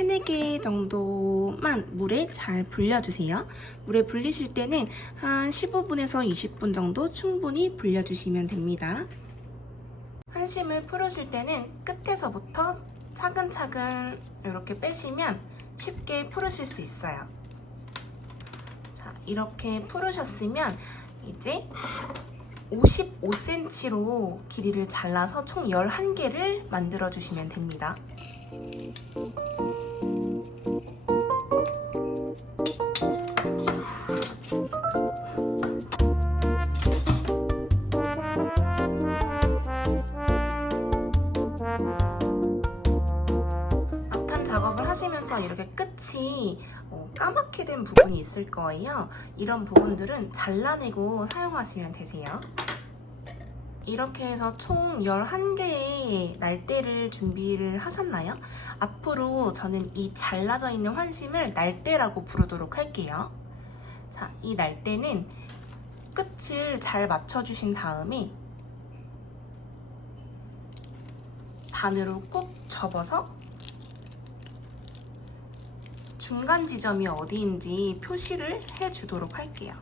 3-4개 정도만 물에 잘 불려주세요. 물에 불리실 때는 한 15분에서 20분 정도 충분히 불려주시면 됩니다. 한심을 풀으실 때는 끝에서부터 차근차근 이렇게 빼시면 쉽게 풀으실 수 있어요. 자, 이렇게 풀으셨으면 이제 55cm로 길이를 잘라서 총 11개를 만들어 주시면 됩니다. 앞판 작업을 하시면서 이렇게 끝이 까맣게 된 부분이 있을 거예요. 이런 부분들은 잘라내고 사용하시면 되세요. 이렇게 해서 총 11개의 날대를 준비를 하셨나요? 앞으로 저는 이 잘라져 있는 환심을 날대라고 부르도록 할게요. 자, 이 날대는 끝을 잘 맞춰주신 다음에 반으로 꾹 접어서 중간 지점이 어디인지 표시를 해주도록 할게요.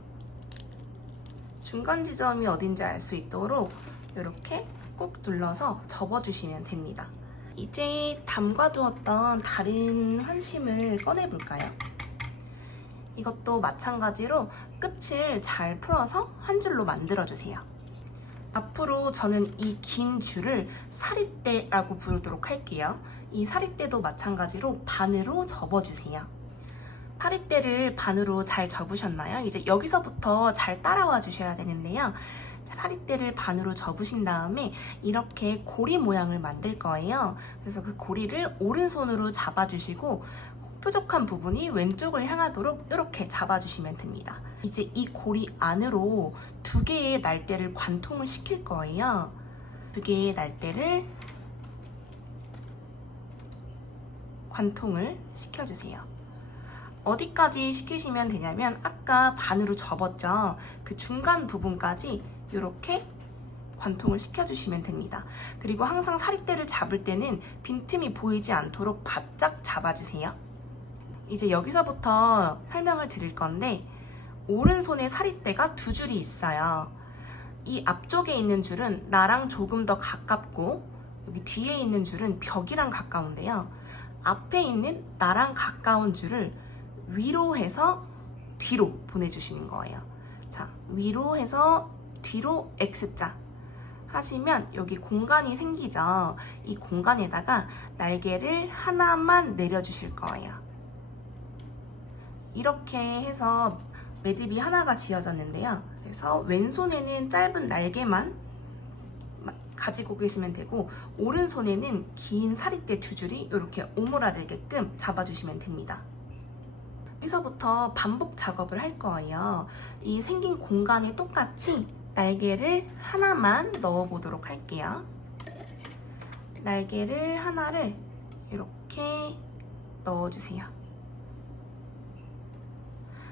중간 지점이 어딘지 알 수 있도록 이렇게 꾹 눌러서 접어주시면 됩니다. 이제 담가두었던 다른 환심을 꺼내볼까요? 이것도 마찬가지로 끝을 잘 풀어서 한 줄로 만들어주세요. 앞으로 저는 이 긴 줄을 사릿대라고 부르도록 할게요. 이 사릿대도 마찬가지로 반으로 접어주세요. 사릿대를 반으로 잘 접으셨나요? 이제 여기서부터 잘 따라와 주셔야 되는데요. 사릿대를 반으로 접으신 다음에 이렇게 고리 모양을 만들 거예요. 그래서 그 고리를 오른손으로 잡아주시고 뾰족한 부분이 왼쪽을 향하도록 이렇게 잡아주시면 됩니다. 이제 이 고리 안으로 2개의 날대를 관통을 시킬 거예요. 2개의 날대를 관통을 시켜주세요. 어디까지 시키시면 되냐면 아까 반으로 접었죠? 그 중간 부분까지 이렇게 관통을 시켜주시면 됩니다. 그리고 항상 사릿대를 잡을 때는 빈틈이 보이지 않도록 바짝 잡아주세요. 이제 여기서부터 설명을 드릴 건데 오른손에 사릿대가 2줄이 있어요. 이 앞쪽에 있는 줄은 나랑 조금 더 가깝고 여기 뒤에 있는 줄은 벽이랑 가까운데요. 앞에 있는 나랑 가까운 줄을 위로 해서 뒤로 보내주시는 거예요. 자, 위로 해서 뒤로 X자 하시면 여기 공간이 생기죠. 이 공간에다가 날개를 하나만 내려주실 거예요. 이렇게 해서 매듭이 하나가 지어졌는데요. 그래서 왼손에는 짧은 날개만 가지고 계시면 되고 오른손에는 긴 사릿대 2줄이 이렇게 오므라들게끔 잡아주시면 됩니다. 여기서부터 반복 작업을 할 거예요. 이 생긴 공간에 똑같이 날개를 하나만 넣어 보도록 할게요. 날개를 하나를 이렇게 넣어주세요.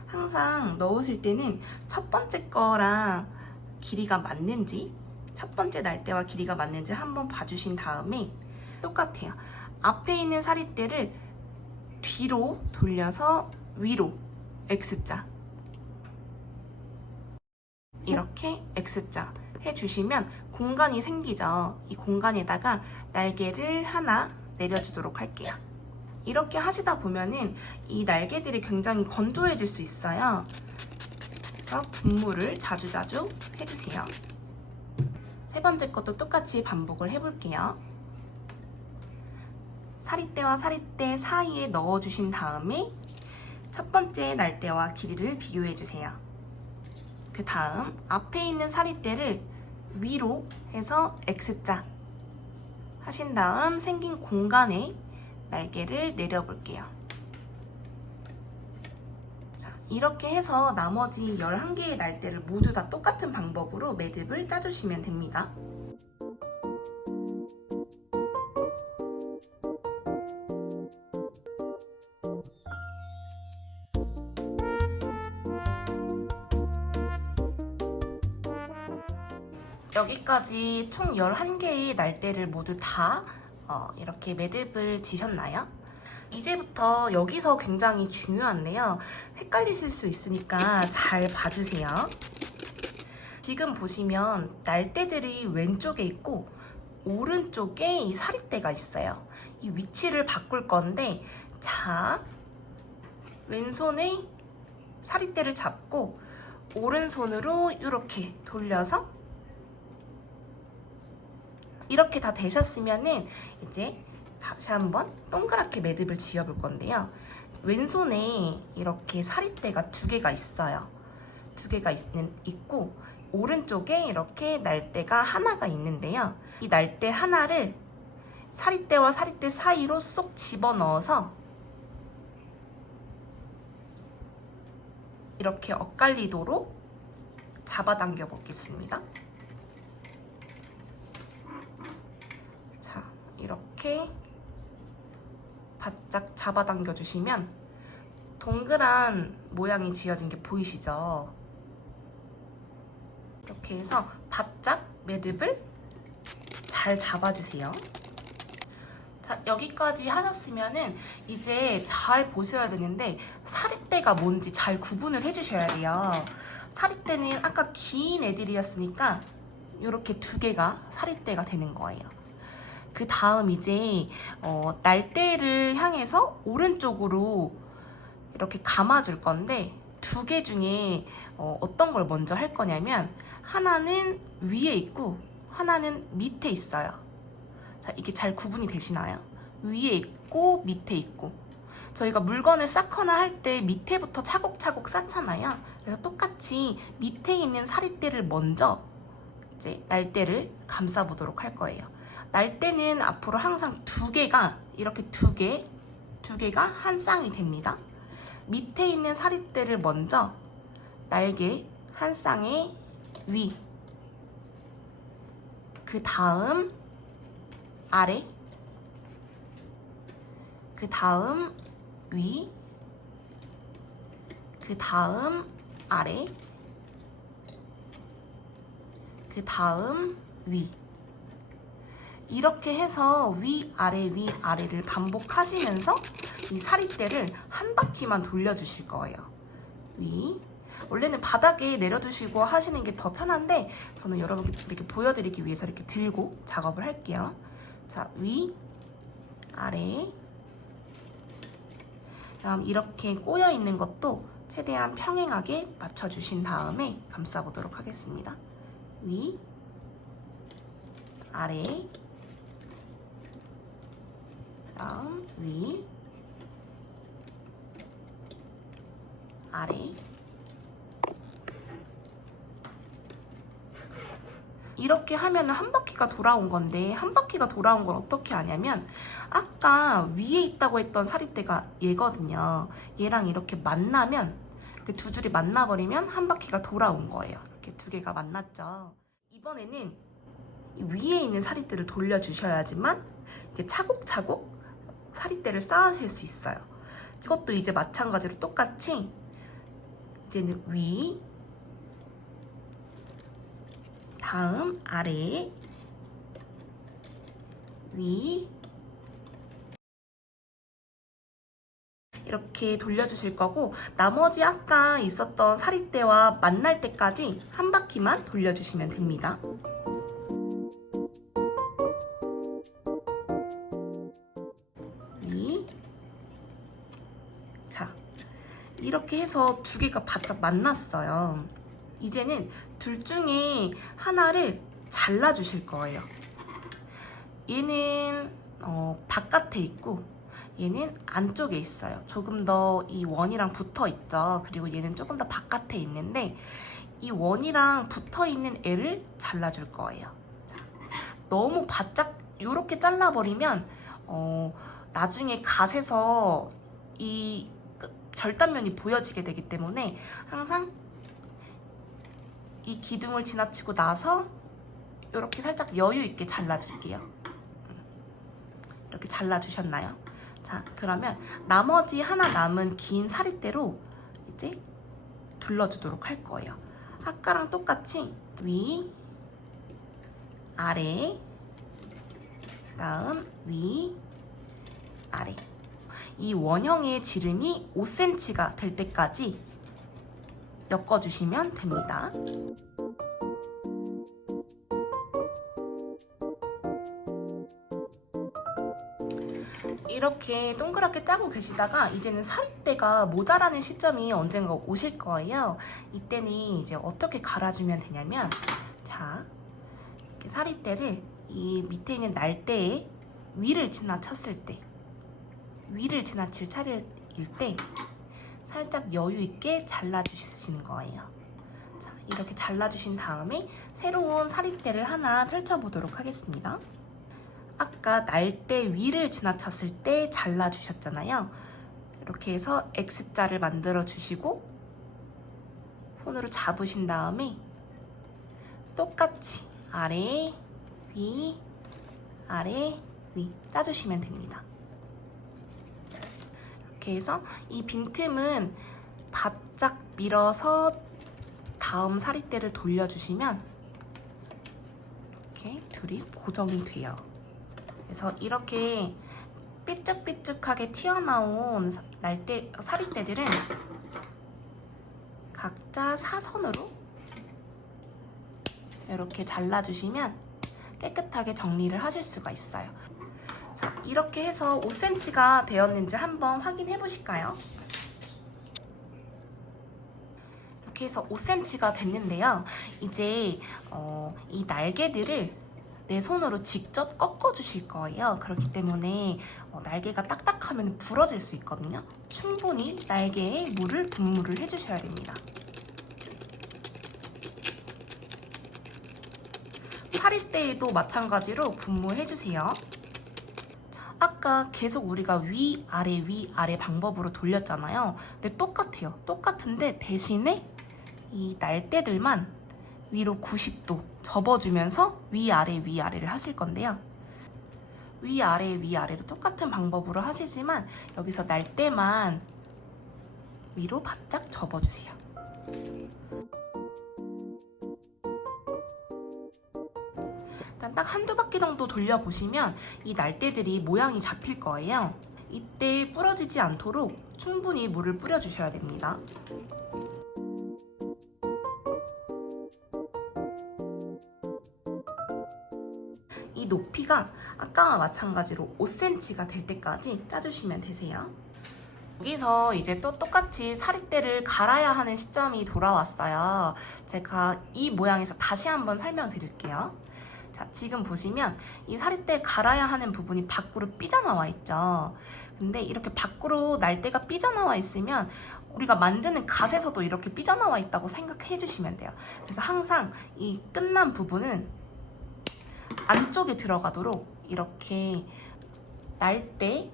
항상 넣으실 때는 첫 번째 거랑 길이가 맞는지, 첫 번째 날대와 길이가 맞는지 한번 봐주신 다음에 똑같아요. 앞에 있는 사릿대를 뒤로 돌려서 위로 X자 이렇게 X자 해주시면 공간이 생기죠. 이 공간에다가 날개를 하나 내려주도록 할게요. 이렇게 하시다 보면은 이 날개들이 굉장히 건조해질 수 있어요. 그래서 분무를 자주자주 해주세요. 세 번째 것도 똑같이 반복을 해볼게요. 사릿대와 사릿대 사이에 넣어주신 다음에 첫 번째 날대와 길이를 비교해주세요. 그 다음 앞에 있는 사릿대를 위로 해서 X자 하신 다음 생긴 공간에 날개를 내려볼게요. 자, 이렇게 해서 나머지 11개의 날대를 모두 다 똑같은 방법으로 매듭을 짜주시면 됩니다. 여기까지 총 11개의 날대를 모두 다 이렇게 매듭을 지셨나요? 이제부터 여기서 굉장히 중요한데요. 헷갈리실 수 있으니까 잘 봐주세요. 지금 보시면 날대들이 왼쪽에 있고 오른쪽에 이 사립대가 있어요. 이 위치를 바꿀 건데, 자, 왼손에 사립대를 잡고 오른손으로 이렇게 돌려서 이렇게 다 되셨으면은 이제 다시 한번 동그랗게 매듭을 지어볼 건데요. 왼손에 이렇게 사립대가 2개가 있어요. 2개가 있고 오른쪽에 이렇게 날대가 하나가 있는데요. 이 날대 하나를 사립대와 사립대 사이로 쏙 집어넣어서 이렇게 엇갈리도록 잡아당겨 보겠습니다. 자, 이렇게 바짝 잡아당겨 주시면 동그란 모양이 지어진 게 보이시죠? 이렇게 해서 바짝 매듭을 잘 잡아주세요. 자, 여기까지 하셨으면은 이제 잘 보셔야 되는데 사립대가 뭔지 잘 구분을 해주셔야 돼요. 사립대는 아까 긴 애들이었으니까 이렇게 2개가 사립대가 되는 거예요. 그 다음 이제 날대를 향해서 오른쪽으로 이렇게 감아줄 건데 2개 중에 어떤 걸 먼저 할 거냐면 하나는 위에 있고 하나는 밑에 있어요. 자, 이게 잘 구분이 되시나요? 위에 있고 밑에 있고. 저희가 물건을 쌓거나 할 때 밑에부터 차곡차곡 쌓잖아요. 그래서 똑같이 밑에 있는 사립대를 먼저 이제 날대를 감싸 보도록 할 거예요. 날대는 앞으로 항상 2개가 이렇게 2개가 한 쌍이 됩니다. 밑에 있는 사립대를 먼저 날개 한 쌍의 위, 그 다음 아래, 그 다음 위, 그 다음 아래, 그 다음 위. 이렇게 해서 위아래를 반복하시면서 이 사립대를 한 바퀴만 돌려주실 거예요. 위. 원래는 바닥에 내려두시고 하시는 게 더 편한데 저는 여러분께 이렇게 보여드리기 위해서 이렇게 들고 작업을 할게요. 자, 위, 아래. 다음 이렇게 꼬여 있는 것도 최대한 평행하게 맞춰주신 다음에 감싸보도록 하겠습니다. 위, 아래, 다음 위, 아래. 이렇게 하면 한 바퀴가 돌아온 건데, 한 바퀴가 돌아온 걸 어떻게 하냐면 아까 위에 있다고 했던 사립대가 얘거든요. 얘랑 이렇게 만나면, 이렇게 2줄이 만나버리면 한 바퀴가 돌아온 거예요. 이렇게 2개가 만났죠. 이번에는 위에 있는 사립대를 돌려주셔야지만 이렇게 차곡차곡 사립대를 쌓으실 수 있어요. 이것도 이제 마찬가지로 똑같이 이제는 위, 다음 아래, 위, 이렇게 돌려주실 거고, 나머지 아까 있었던 사립대와 만날 때까지 한 바퀴만 돌려주시면 됩니다. 위. 자, 이렇게 해서 2개가 바짝 만났어요. 이제는 둘 중에 하나를 잘라주실 거예요. 얘는 바깥에 있고 얘는 안쪽에 있어요. 조금 더 이 원이랑 붙어 있죠. 그리고 얘는 조금 더 바깥에 있는데 이 원이랑 붙어 있는 애를 잘라줄 거예요. 자, 너무 바짝 이렇게 잘라버리면 나중에 갓에서 이 절단면이 보여지게 되기 때문에 항상 이 기둥을 지나치고 나서 이렇게 살짝 여유 있게 잘라줄게요. 이렇게 잘라주셨나요? 자, 그러면 나머지 하나 남은 긴 사립대로 이제 둘러주도록 할 거예요. 아까랑 똑같이 위, 아래, 다음 위, 아래. 이 원형의 지름이 5cm가 될 때까지 엮어주시면 됩니다. 이렇게 동그랗게 짜고 계시다가 이제는 사립대가 모자라는 시점이 언젠가 오실 거예요. 이때는 이제 어떻게 갈아주면 되냐면, 자, 이렇게 사립대를 이 밑에 있는 날대에 위를 지나쳤을 때, 위를 지나칠 차례일 때 살짝 여유 있게 잘라주시는 거예요. 자, 이렇게 잘라주신 다음에 새로운 사립대를 하나 펼쳐보도록 하겠습니다. 아까 날대 위를 지나쳤을 때 잘라주셨잖아요. 이렇게 해서 X자를 만들어 주시고 손으로 잡으신 다음에 똑같이 아래, 위, 아래, 위 짜주시면 됩니다. 이렇게 해서 이 빈틈은 바짝 밀어서 다음 사립대를 돌려주시면 이렇게 둘이 고정이 돼요. 그래서 이렇게 삐쭉삐쭉하게 튀어나온 사립대들은 각자 사선으로 이렇게 잘라주시면 깨끗하게 정리를 하실 수가 있어요. 자, 이렇게 해서 5cm가 되었는지 한번 확인해 보실까요? 이렇게 해서 5cm가 됐는데요. 이제 이 날개들을 내 손으로 직접 꺾어 주실 거예요. 그렇기 때문에 날개가 딱딱하면 부러질 수 있거든요. 충분히 날개에 분무를 해주셔야 됩니다. 사립대에도 마찬가지로 분무해주세요. 아까 계속 우리가 위아래 방법으로 돌렸잖아요. 근데 똑같아요. 똑같은데 대신에 이 날대들만 위로 90도 접어주면서 위아래를 하실 건데요. 위아래로 똑같은 방법으로 하시지만 여기서 날대만 위로 바짝 접어주세요. 일단 딱 한두 바퀴 정도 돌려보시면 이 날대들이 모양이 잡힐 거예요. 이때 부러지지 않도록 충분히 물을 뿌려주셔야 됩니다. 이 높이가 아까와 마찬가지로 5cm가 될 때까지 짜주시면 되세요. 여기서 이제 또 똑같이 사립대를 갈아야 하는 시점이 돌아왔어요. 제가 이 모양에서 다시 한번 설명드릴게요. 자, 지금 보시면 이 사립대 갈아야 하는 부분이 밖으로 삐져나와 있죠. 근데 이렇게 밖으로 날대가 삐져나와 있으면 우리가 만드는 갓에서도 이렇게 삐져나와 있다고 생각해 주시면 돼요. 그래서 항상 이 끝난 부분은 안쪽에 들어가도록 이렇게 날대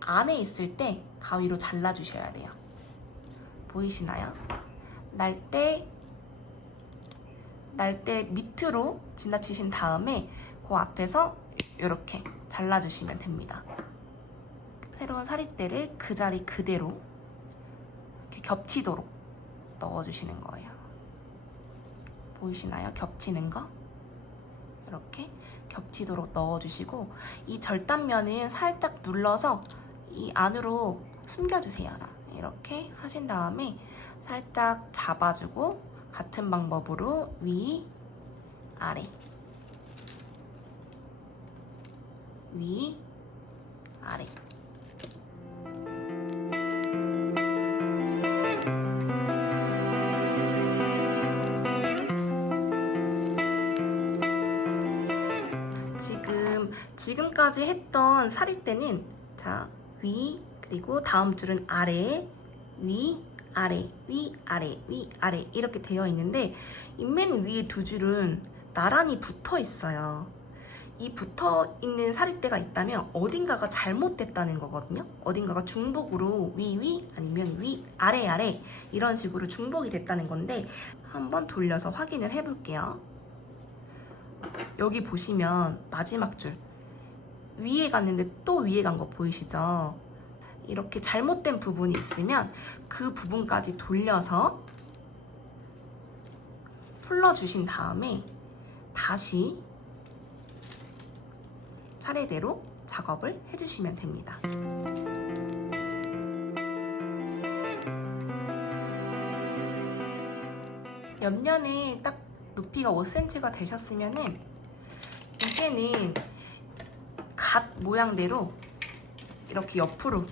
안에 있을 때 가위로 잘라주셔야 돼요. 보이시나요? 날대 밑으로 지나치신 다음에 그 앞에서 이렇게 잘라주시면 됩니다. 새로운 사립대를 그 자리 그대로 이렇게 겹치도록 넣어주시는 거예요. 보이시나요? 겹치는 거? 이렇게 겹치도록 넣어주시고 이 절단면은 살짝 눌러서 이 안으로 숨겨주세요. 이렇게 하신 다음에 살짝 잡아주고 같은 방법으로 위, 아래, 위, 아래. 지금까지 했던 사립대는 자, 위, 그리고 다음 줄은 아래, 위, 아래, 위, 아래, 위, 아래 이렇게 되어 있는데 이 맨 위에 두 줄은 나란히 붙어 있어요. 이 붙어 있는 사립대가 있다면 어딘가가 잘못됐다는 거거든요. 어딘가가 중복으로 위, 위 아니면 위, 아래, 아래 이런 식으로 중복이 됐다는 건데 한번 돌려서 확인을 해볼게요. 여기 보시면 마지막 줄 위에 갔는데 또 위에 간 거 보이시죠? 이렇게 잘못된 부분이 있으면 그 부분까지 돌려서 풀러주신 다음에 다시 차례대로 작업을 해주시면 됩니다. 옆면에 딱 높이가 5cm가 되셨으면은 이제는 갓 모양대로 이렇게 옆으로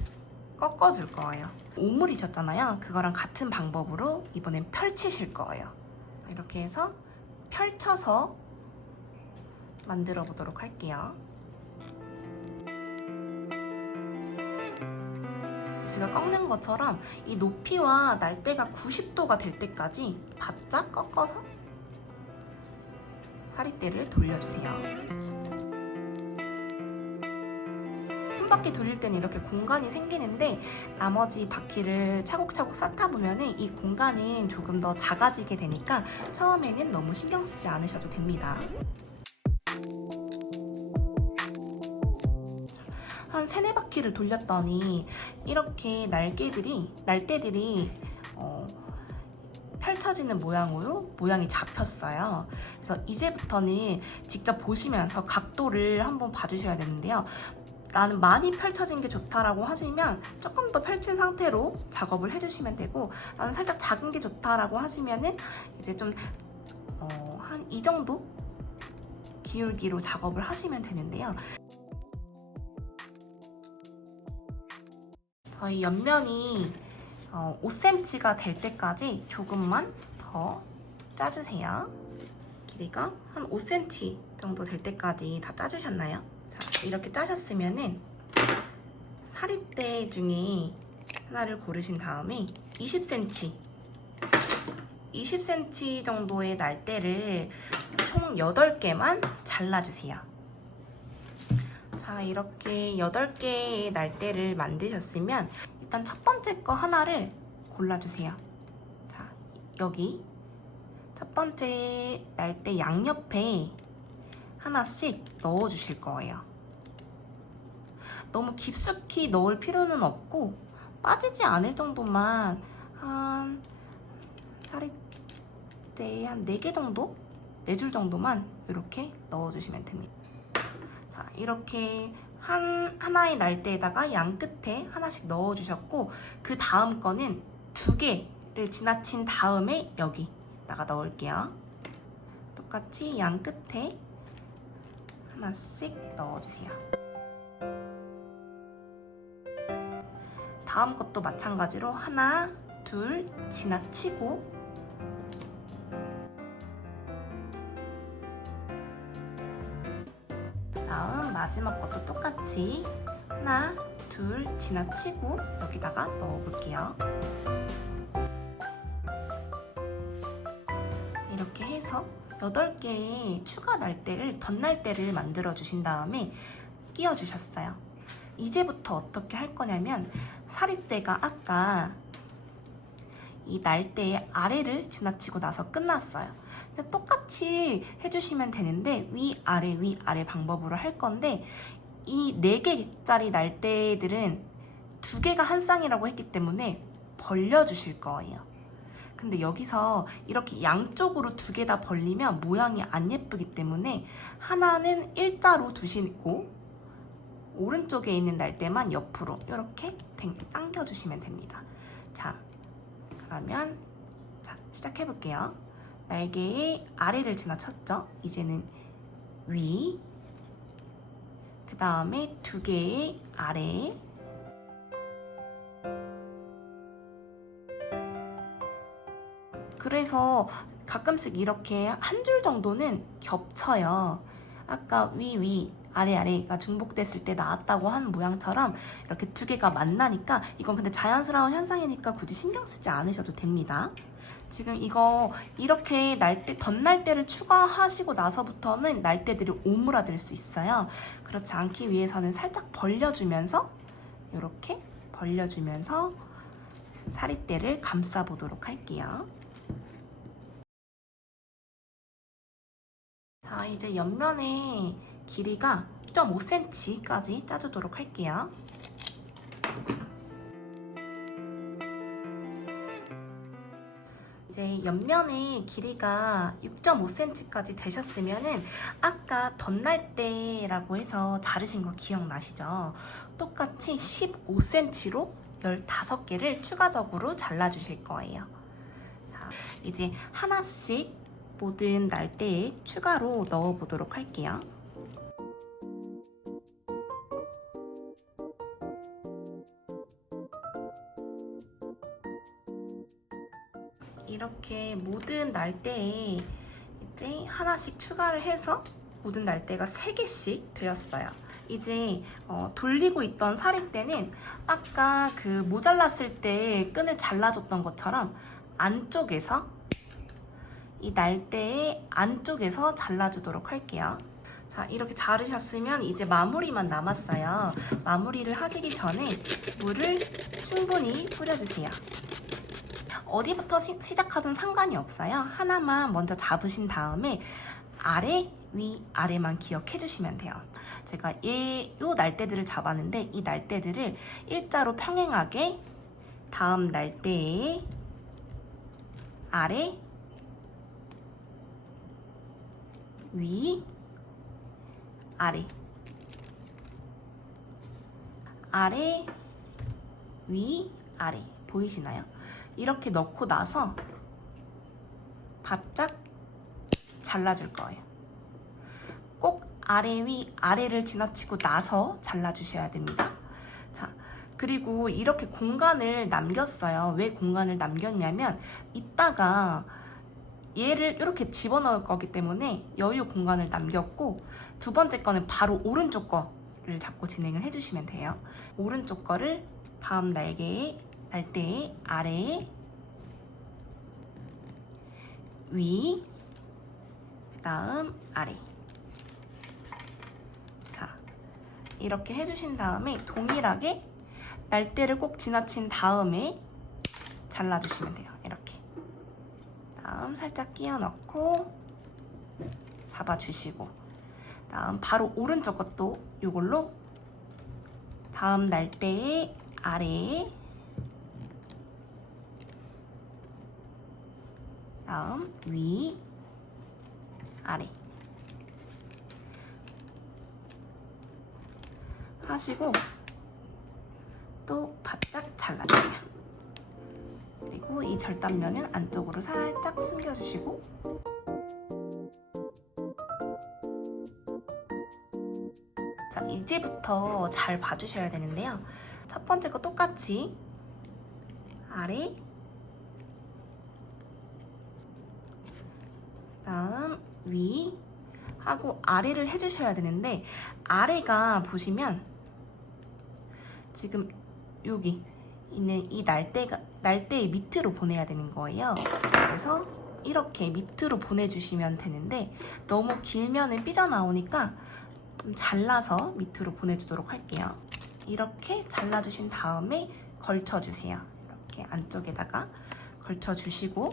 꺾어줄 거예요. 오므리셨잖아요. 그거랑 같은 방법으로 이번엔 펼치실 거예요. 이렇게 해서 펼쳐서 만들어 보도록 할게요. 제가 꺾는 것처럼 이 높이와 날대가 90도가 될 때까지 바짝 꺾어서 사릿대를 돌려주세요. 한 바퀴 돌릴 때는 이렇게 공간이 생기는데 나머지 바퀴를 차곡차곡 쌓다 보면은 이 공간은 조금 더 작아지게 되니까 처음에는 너무 신경 쓰지 않으셔도 됩니다. 한 3-4바퀴를 돌렸더니 이렇게 날대들이 펼쳐지는 모양으로 모양이 잡혔어요. 그래서 이제부터는 직접 보시면서 각도를 한번 봐주셔야 되는데요. 나는 많이 펼쳐진 게 좋다라고 하시면 조금 더 펼친 상태로 작업을 해주시면 되고, 나는 살짝 작은 게 좋다라고 하시면은 이제 좀 한 이 정도 기울기로 작업을 하시면 되는데요. 저희 옆면이 5cm가 될 때까지 조금만 더 짜주세요. 길이가 한 5cm 정도 될 때까지 다 짜주셨나요? 자, 이렇게 짜셨으면은 사릿대 중에 하나를 고르신 다음에 20cm 정도의 날대를 총 8개만 잘라주세요. 자, 이렇게 8개의 날대를 만드셨으면 일단 첫 번째 거 하나를 골라주세요. 자, 여기 첫 번째 날대 양옆에 하나씩 넣어주실 거예요. 너무 깊숙이 넣을 필요는 없고 빠지지 않을 정도만 한 사릿대에 한 4개 정도? 4줄 정도만 이렇게 넣어주시면 됩니다. 자, 이렇게 하나의 날대에다가 양 끝에 하나씩 넣어주셨고, 그 다음 거는 2개를 지나친 다음에 여기다가 넣을게요. 똑같이 양 끝에 하나씩 넣어주세요. 다음 것도 마찬가지로 하나, 둘 지나치고, 다음 마지막 것도 똑같이 하나, 둘 지나치고 여기다가 넣어볼게요. 이렇게 해서 8개의 추가 날대를, 덧날대를 만들어 주신 다음에 끼워 주셨어요. 이제부터 어떻게 할 거냐면, 사릿대가 아까 이 날대의 아래를 지나치고 나서 끝났어요. 똑같이 해주시면 되는데 위아래 방법으로 할 건데, 이 4개짜리 날대들은 2개가 한 쌍이라고 했기 때문에 벌려주실 거예요. 근데 여기서 이렇게 양쪽으로 2개 다 벌리면 모양이 안 예쁘기 때문에 하나는 일자로 두시고 오른쪽에 있는 날대만 옆으로 이렇게 당겨주시면 됩니다. 자, 그러면 자, 시작해볼게요. 날개의 아래를 지나쳤죠? 이제는 위, 그 다음에 2개의 아래, 그래서 가끔씩 이렇게 한 줄 정도는 겹쳐요. 아까 위, 아래가 중복됐을 때 나왔다고 한 모양처럼 이렇게 2개가 만나니까, 이건 근데 자연스러운 현상이니까 굳이 신경 쓰지 않으셔도 됩니다. 지금 이거 이렇게 덧날대를 추가하시고 나서부터는 날대들이 오므라들 수 있어요. 그렇지 않기 위해서는 살짝 벌려주면서, 이렇게 벌려주면서 사릿대를 감싸보도록 할게요. 자, 이제 옆면의 길이가 2.5cm까지 짜주도록 할게요. 이제 옆면의 길이가 6.5cm까지 되셨으면은 아까 덧날대라고 해서 자르신 거 기억나시죠? 똑같이 15cm로 15개를 추가적으로 잘라주실 거예요. 자, 이제 하나씩 모든 날대에 추가로 넣어보도록 할게요. 이렇게 모든 날대에 이제 하나씩 추가를 해서 모든 날대가 3개씩 되었어요. 이제 돌리고 있던 사리대는 아까 그 모잘랐을 때 끈을 잘라줬던 것처럼 안쪽에서 이 날대의 안쪽에서 잘라주도록 할게요. 자, 이렇게 자르셨으면 이제 마무리만 남았어요. 마무리를 하시기 전에 물을 충분히 뿌려주세요. 어디부터 시작하든 상관이 없어요. 하나만 먼저 잡으신 다음에 아래, 위, 아래만 기억해 주시면 돼요. 제가 요 날대들을 잡았는데 이 날대들을 일자로 평행하게 다음 날대에 아래, 위, 아래, 아래, 위, 아래 보이시나요? 이렇게 넣고 나서 바짝 잘라줄 거예요. 꼭 아래 위 아래를 지나치고 나서 잘라주셔야 됩니다. 자, 그리고 이렇게 공간을 남겼어요. 왜 공간을 남겼냐면 이따가 얘를 이렇게 집어넣을 거기 때문에 여유 공간을 남겼고, 두 번째 거는 바로 오른쪽 거를 잡고 진행을 해주시면 돼요. 오른쪽 거를 다음 날대의 아래, 위, 다음 아래. 자, 이렇게 해주신 다음에 동일하게 날대를 꼭 지나친 다음에 잘라주시면 돼요. 이렇게. 다음 살짝 끼워 넣고 잡아주시고, 다음 바로 오른쪽 것도 이걸로 다음 날대의 아래, 다음 위, 아래 하시고 또 바짝 잘라주세요. 그리고 이 절단면은 안쪽으로 살짝 숨겨주시고, 자, 이제부터 잘 봐주셔야 되는데요. 첫 번째 거 똑같이 아래, 다음 위 하고 아래를 해주셔야 되는데, 아래가 보시면 지금 여기 있는 이 날대의 밑으로 보내야 되는 거예요. 그래서 이렇게 밑으로 보내주시면 되는데, 너무 길면은 삐져나오니까 좀 잘라서 밑으로 보내주도록 할게요. 이렇게 잘라주신 다음에 걸쳐주세요. 이렇게 안쪽에다가 걸쳐주시고,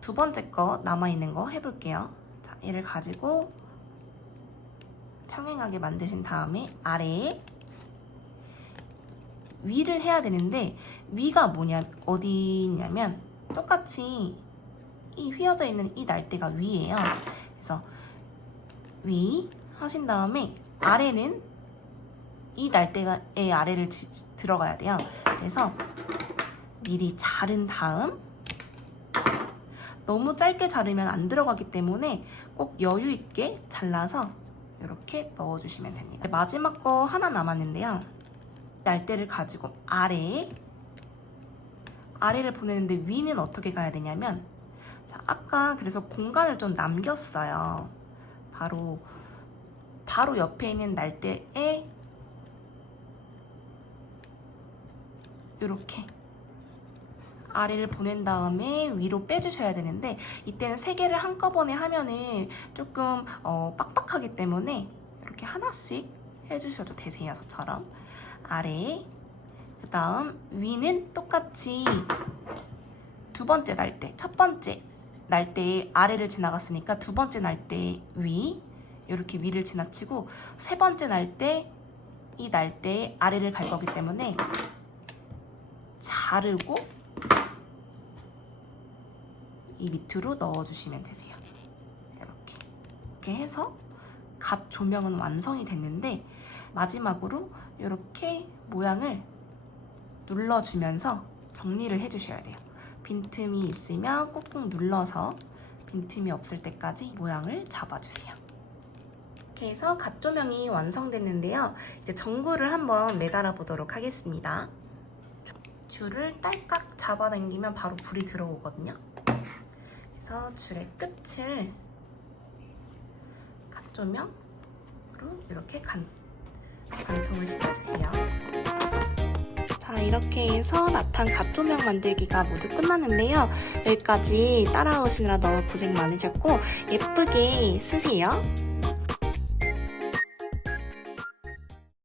두 번째 거 남아있는 거 해볼게요. 자, 얘를 가지고 평행하게 만드신 다음에 아래에 위를 해야 되는데, 위가 뭐냐, 어디 있냐면 똑같이 이 휘어져 있는 이 날대가 위예요. 그래서 위 하신 다음에 아래는 이 날대의 아래를 들어가야 돼요. 그래서 미리 자른 다음, 너무 짧게 자르면 안 들어가기 때문에 꼭 여유 있게 잘라서 이렇게 넣어주시면 됩니다. 마지막 거 하나 남았는데요. 날대를 가지고 아래를 보내는데 위는 어떻게 가야 되냐면, 자, 아까 그래서 공간을 좀 남겼어요. 바로 옆에 있는 날대에 이렇게 아래를 보낸 다음에 위로 빼주셔야 되는데, 이때는 3개를 한꺼번에 하면은 조금 빡빡하기 때문에 이렇게 하나씩 해주셔도 되세요. 저처럼 아래, 그 다음 위는 똑같이 두 번째 날대, 첫 번째 날대의 아래를 지나갔으니까 두 번째 날대의 위, 이렇게 위를 지나치고, 세 번째 날대, 이 날대의 아래를 갈 거기 때문에 자르고 이 밑으로 넣어주시면 되세요. 이렇게 해서 갓 조명은 완성이 됐는데 마지막으로 이렇게 모양을 눌러주면서 정리를 해주셔야 돼요. 빈틈이 있으면 꾹꾹 눌러서 빈틈이 없을 때까지 모양을 잡아주세요. 이렇게 해서 갓 조명이 완성됐는데요. 이제 전구를 한번 매달아 보도록 하겠습니다. 줄을 딸깍 잡아당기면 바로 불이 들어오거든요. 그래서 줄의 끝을 갓 조명으로 이렇게 관통을 시켜주세요. 자, 이렇게 해서 나탄 갓 조명 만들기가 모두 끝났는데요. 여기까지 따라오시느라 너무 고생 많으셨고 예쁘게 쓰세요.